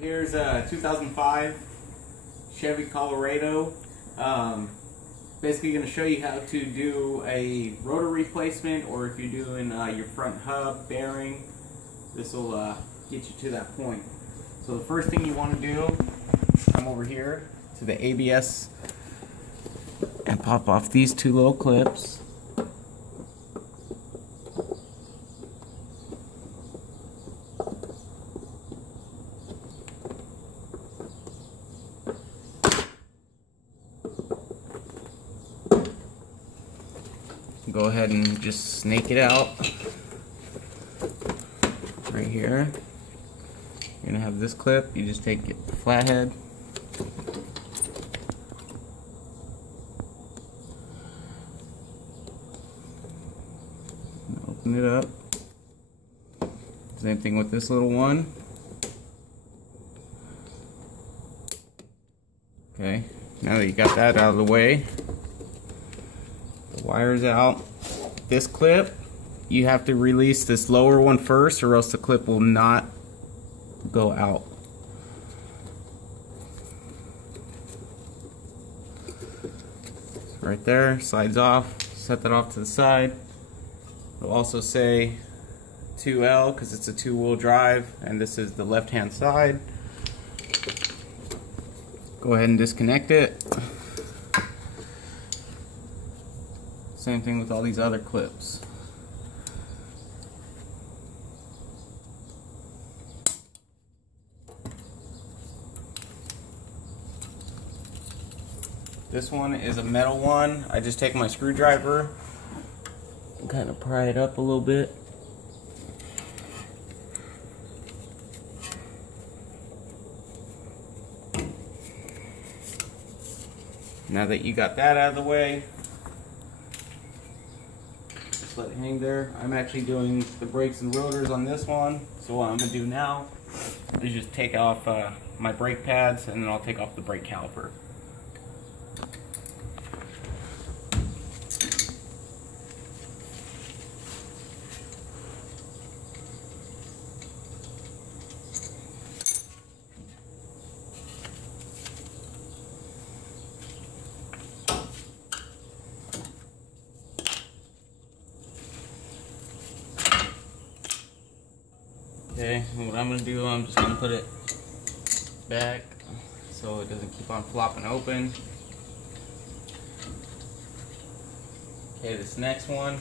Here's a 2005 Chevy Colorado. Basically going to show you how to do a rotor replacement, or if you're doing your front hub bearing, this will get you to that point. So the first thing you want to do, come over here to the ABS and pop off these two little clips. Go ahead and just snake it out right here. You're gonna have this clip, you just take it, the flathead, open it up. Same thing with this little one. Okay, now that you got that out of the way, the wire's out. This clip, you have to release this lower one first, or else the clip will not go out. Right there, slides off. Set that off to the side. It'll also say 2L because it's a two-wheel drive, and this is the left-hand side. Go ahead and disconnect it. Same thing with all these other clips. This one is a metal one. I just take my screwdriver and kind of pry it up a little bit. Now that you got that out of the way, just let it hang there. I'm actually doing the brakes and rotors on this one, so what I'm going to do now is just take off my brake pads, and then I'll take off the brake caliper. Okay, and what I'm going to do, I'm just going to put it back so it doesn't keep on flopping open. Okay, this next one,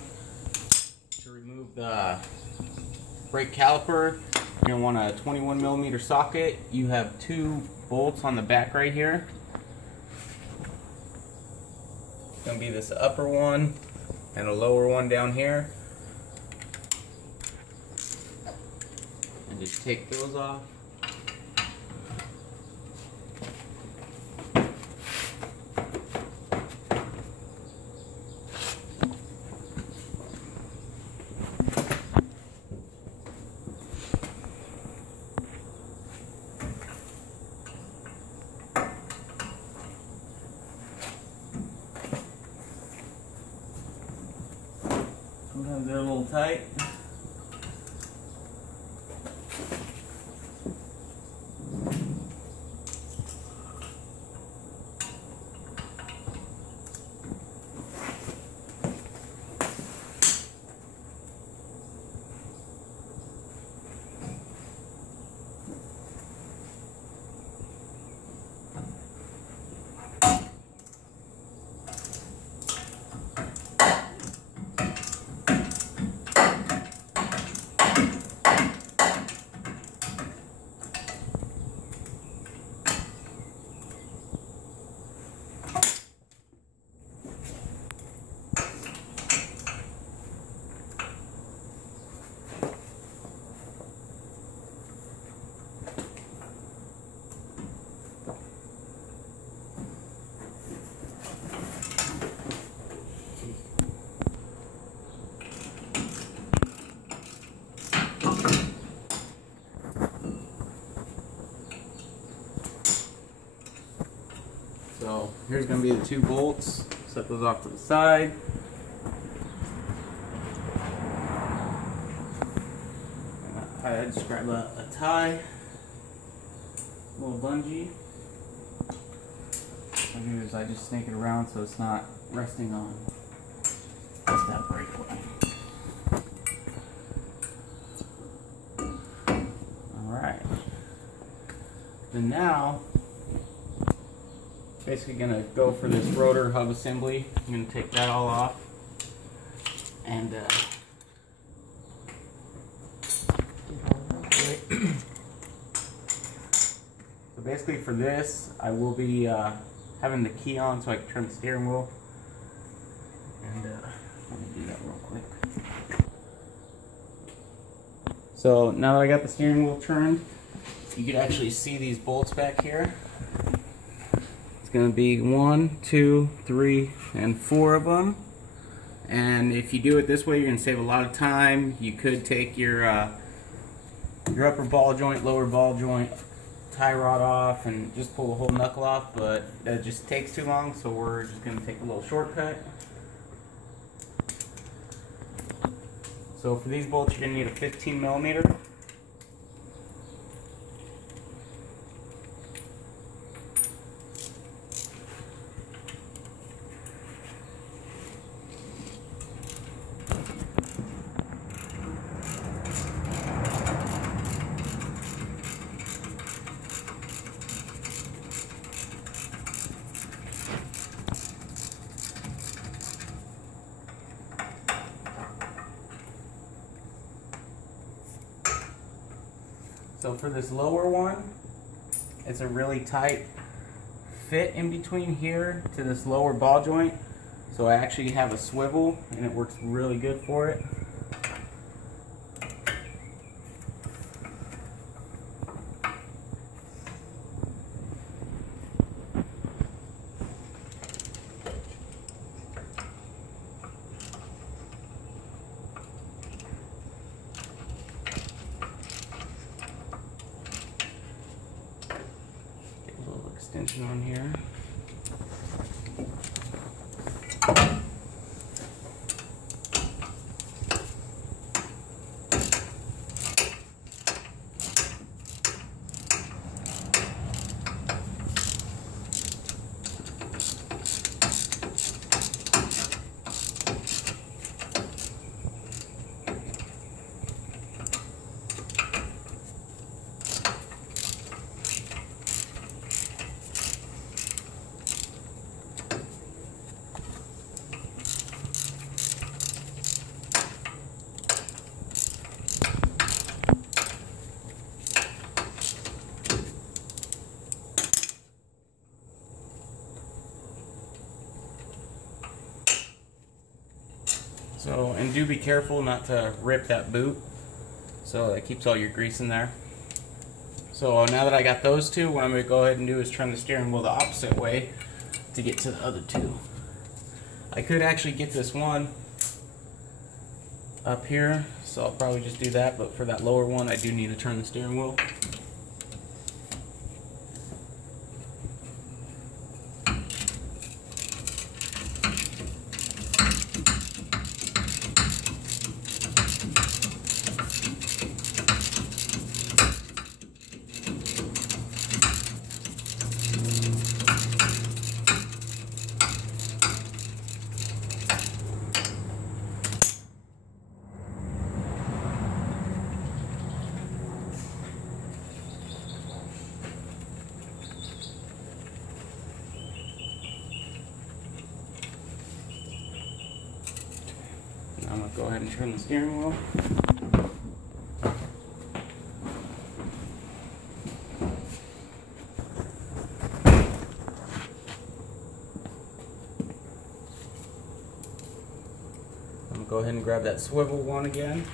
to remove the brake caliper, you're going to want a 21mm socket. You have two bolts on the back right here. It's going to be this upper one and a lower one down here. Just take those off. Sometimes they're a little tight. So here's going to be the two bolts. Set those off to the side. I just grab a tie. little bungee. What I do is I just snake it around so it's not resting on just that breakaway. Alright. Then now, basically going to go for this rotor hub assembly. I'm going to take that all off. And so basically for this, I will be having the key on so I can turn the steering wheel. And let me do that real quick. So now that I got the steering wheel turned, you can actually see these bolts back here. It's going to be 1, 2, 3, and 4 of them. And if you do it this way, you're going to save a lot of time. You could take your upper ball joint, lower ball joint, tie rod off, and just pull the whole knuckle off, but that just takes too long, so we're just going to take a little shortcut. So for these bolts, you're going to need a 15 millimeter. So for this lower one, it's a really tight fit in between here to this lower ball joint. So I actually have a swivel and it works really good for it. Extension on here. So, and do be careful not to rip that boot, so that keeps all your grease in there. So now that I got those two, what I'm going to go ahead and do is turn the steering wheel the opposite way to get to the other two. I could actually get this one up here, so I'll probably just do that, but for that lower one I do need to turn the steering wheel. I'm going to go ahead and turn the steering wheel. I'm going to go ahead and grab that swivel one again.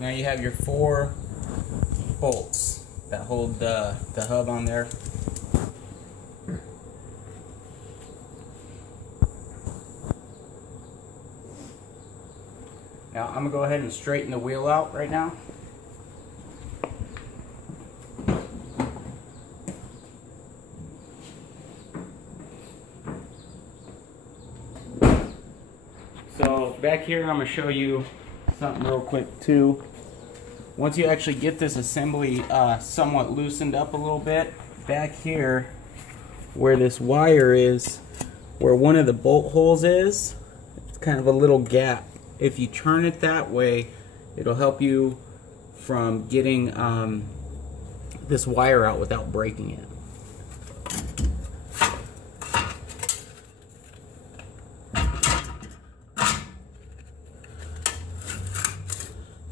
Now you have your 4 bolts that hold the hub on there. Now I'm going to go ahead and straighten the wheel out right now. So back here I'm going to show you something real quick too. Once you actually get this assembly somewhat loosened up a little bit, back here where this wire is, where one of the bolt holes is, it's kind of a little gap. If you turn it that way, it'll help you from getting this wire out without breaking it.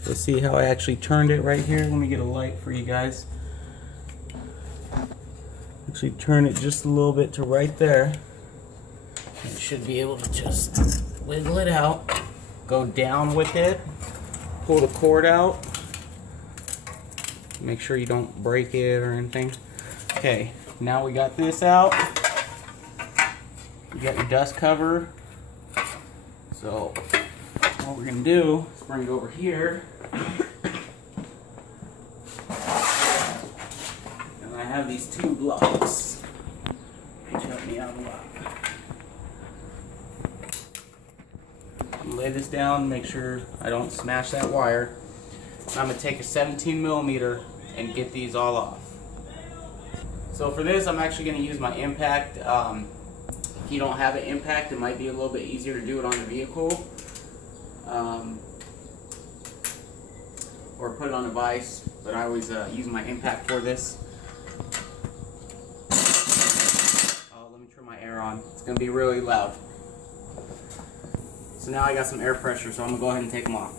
So see how I actually turned it right here? Let me get a light for you guys. Actually turn it just a little bit to right there. You should be able to just wiggle it out. Go down with it. Pull the cord out. Make sure you don't break it or anything. Okay, now we got this out. You got your dust cover. So what we're gonna do is bring it over here. And I have these 2 blocks, which help me out a lot. Lay this down, make sure I don't smash that wire. I'm going to take a 17mm and get these all off. So for this, I'm actually going to use my impact. If you don't have an impact, it might be a little bit easier to do it on the vehicle. Or put it on a vise, but I always use my impact for this. Oh, let me turn my air on. It's going to be really loud. So now I got some air pressure, so I'm going to go ahead and take them off.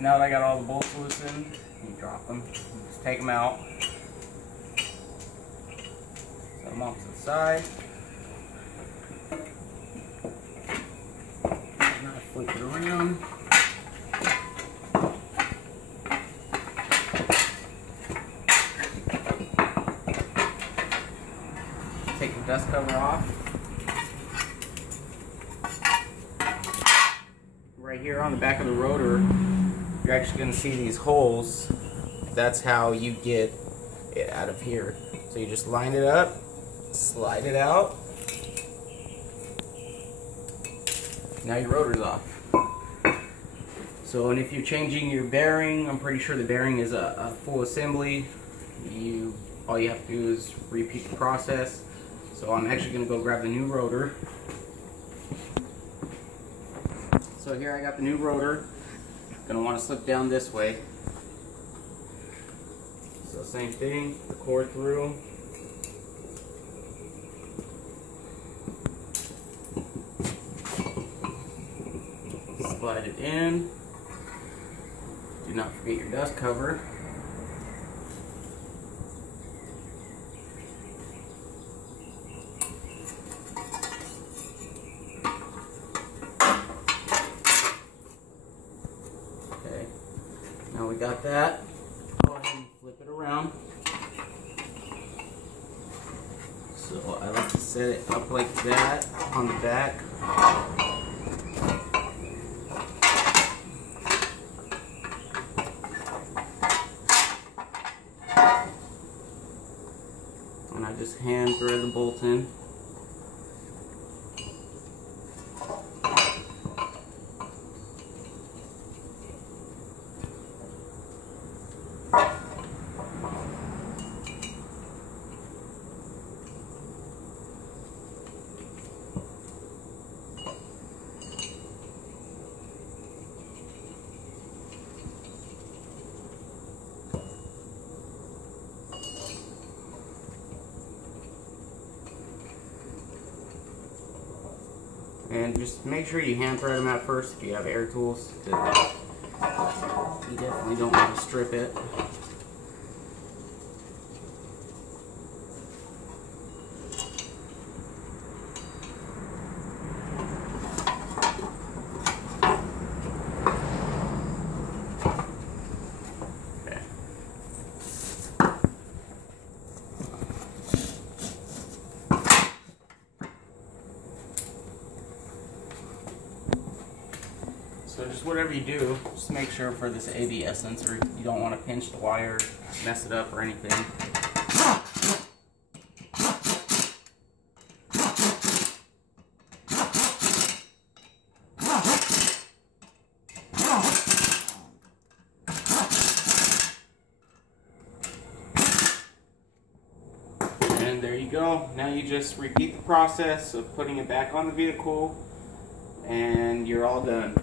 Now that I got all the bolts loosened, you drop them. Just take them out. Set them off to the side. Now flip it around. Take the dust cover off. Right here on the back of the rotor, you're actually going to see these holes. That's how you get it out of here. So you just line it up, slide it out. Now your rotor's off. So, and if you're changing your bearing, I'm pretty sure the bearing is a full assembly. All you have to do is repeat the process. So I'm actually going to go grab the new rotor. So here I got the new rotor. Going to want to slip down this way. So same thing, the cord through. Slide it in. Do not forget your dust cover. Okay, now we got that. Go ahead and flip it around. So I like to set it up like that on the back. And I just hand thread the bolt in. And just make sure you hand thread them at first if you have air tools. You definitely don't want to strip it. So just whatever you do, just make sure for this ABS sensor, you don't want to pinch the wire, mess it up or anything. And there you go. Now you just repeat the process of putting it back on the vehicle and you're all done.